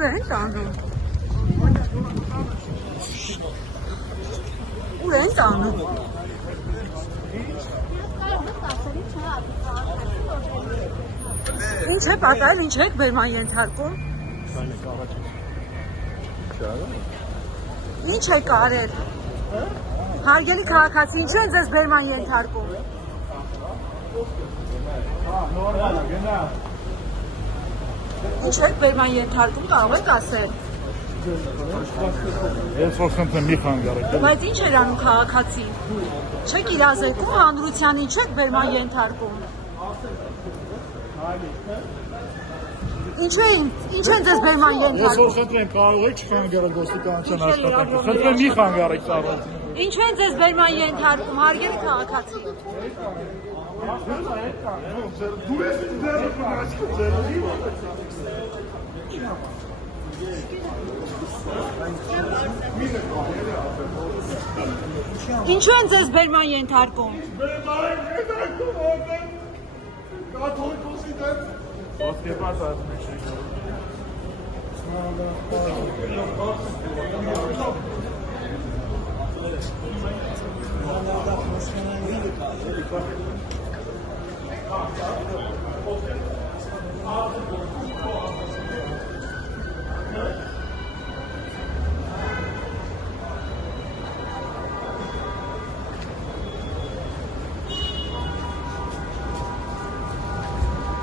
Ուր են տանում։ Ուր են տանում։ Ինչ է պատահել, ինչ եք բերման ենթարկում։ Ինչ է կարել։ Հարգելի քաղաքացի, ինչու են ձեզ բերման ենթարկում։ Ինչ եք բերման ենթարկում, կարող եք ասել։ Ես որ խնդրեմ մի խանգարեք։ Բայց ինչ էր անում քաղաքացին։ Չեք իրազեկում հանրությանին, չեք բերման ենթարկում։ Ինչ են ձեզ բերման Ես ենթարկում։ որ խնդրեմ կարող եք չխանգարել ոստիկանության աշխատանքը։ Խնդրեմ մի խանգարեք ծառայություն։ Ինչու են ձեզ բերման ենթարկում, հարգելի քաղաքացի։ Ինչու են ձեզ բերման ենթարկում։ Ոսկեպաս ասում եք։